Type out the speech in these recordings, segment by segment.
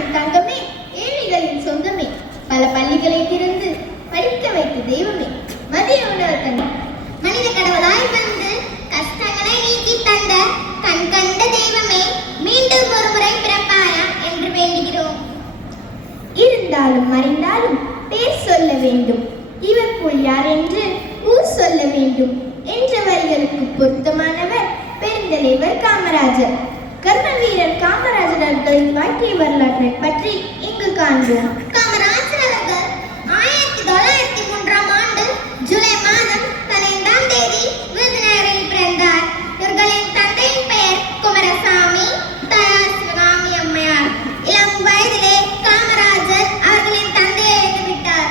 தமிழ்நாட்டின் தங்கமே, ஏழைகளின் சொந்தமே, பல பள்ளிகளை திறந்து படிக்க வைத்த தெய்வமே, மதிய உணவு தந்த மனித கடவுளாய் வந்து கஷ்டங்களை நீக்கி தந்த கண் கண்ட தெய்வமே, மீண்டும் ஒரு முறை பிறப்பாயா என்று வேண்டுகிறோம். இருந்தாலும் மறைந்தாலும் பேர் சொல்ல வேண்டும், இவர் போல் யார் என்று ஊர் சொல்ல வேண்டும் என்ற வரிகளுக்கு பொருத்தமானவர் பெருந்தலைவர் காமராஜர். கர்ம வீரர் காமராஜர் அவர்களின் வாழ்க்கை வரலாற்றை பற்றி இங்கு காண்போம். காமராஜர் அவர்கள் 1903ஆம் ஆண்டு ஜூலை மாதம் 15ஆம் தேதி விருதுநகரில் பிறந்தார். இவர்களின் தந்தையின் பெயர் குமாரசாமி, தாயார் சிவகாமி அம்மையார். இளம் வயதிலே காமராஜர் அவர்களின் தந்தையை இழந்துவிட்டார்.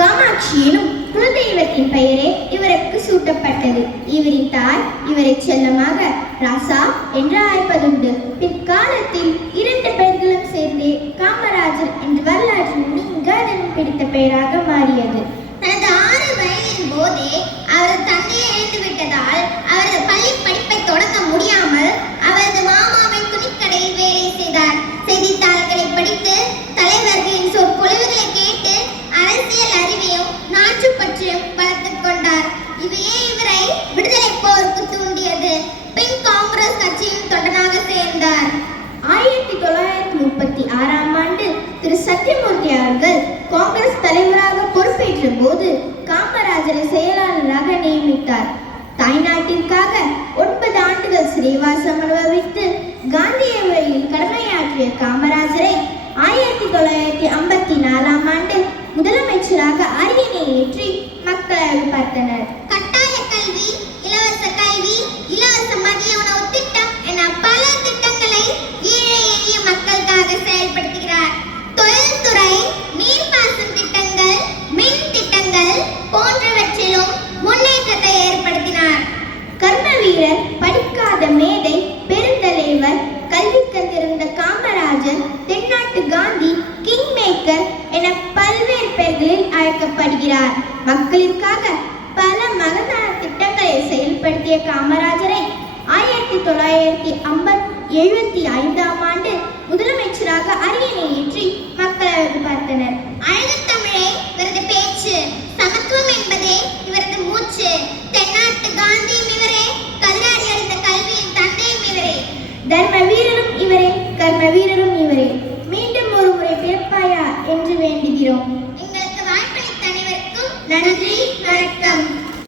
காமாட்சி எனும் குலதெய்வத்தின் பெயரே இவருக்கு சூட்டப்பட்டது. இவரின் தாய் இவரை செல்லமாக ராசா என்று அழைப்பதுண்டு. பிற்காலத்தில் 2 பெயர்களும் சேர்ந்தே காமராஜர் என்று வரலாற்றில் நீங்காதனம் பிடித்த பெயராக மாறியது. தனது 6 வயதின் போதே அவரது தந்தையை இழந்துவிட்டதால் அவரது பள்ளி படிப்பை தொடங்க முடியாமல் அவரது மாமாவின் துணிக்கடையில் வேலை செய்தார். செய்தித்தாள்களை படித்து தலைவர்களின் சொற்பொழிவுகளை கேட்டு அரசியல் அறிவையும் நாட்டு பற்றியும் வளர்த்துக் கொண்டார். இவையே இவரை விடுதலை போருக்கு தூண்டியது. பின் காங்கிரஸ் கட்சியின் தொண்டனாக சேர்ந்தார். 1936ஆம் ஆண்டு திரு சத்யமூர்த்தி அவர்கள் காங்கிரஸ் தலைவராக பொறுப்பேற்ற போது காமராஜரை செயலாளராக நியமித்தார். தாய்நாட்டிற்காக 9 ஆண்டுகள் சிறைவாசம் அனுபவித்து காந்திய வழியில் கடமையாற்றிய காமராஜரை 1954ஆம் ஆண்டு முதலமைச்சராக அரியணை ஏற்றி மக்கள் பார்த்தனர். கட்டாய கல்வி, இலவச கல்வி, இலவச மதிய உணவு திட்டம் என பல திட்டங்களை ஏழை எளிய மக்களுக்காக செயல்படுத்துகிறார். தொழில்துறை, நீர்ப்பாசன திட்டங்கள், மின் திட்டங்கள் போன்றவற்றிலும் முன்னேற்றத்தை ஏற்படுத்தினார். கர்ம வீரர், படிக்காத மேதை, பெருந்தலைவர், கல்வி கற்றிருந்த காமராஜர், தென்னாட்டு காந்தி, கிங் மேக்கர் என பல்வேறு பெயர்களில் அழைக்கப்படுகிறார். மக்களிற்காக பல மகத்தான திட்டங்களை செயல்படுத்திய காமராஜரை 1975ஆம் ஆண்டு முதலமைச்சராக அரியணை ஏற்றி மக்கள் பார்த்தனர். அழகு தமிழே இவரது பேச்சு, சமத்துவம் என்பதே இவரது மூச்சு. தென்னாட்டு காந்தியும் இவரே, கதிராடி அறிந்த கல்வியின் தந்தையும் இவரே. தர்ம வீரரும் இவரே, கர்ம வீரரும் இவரே.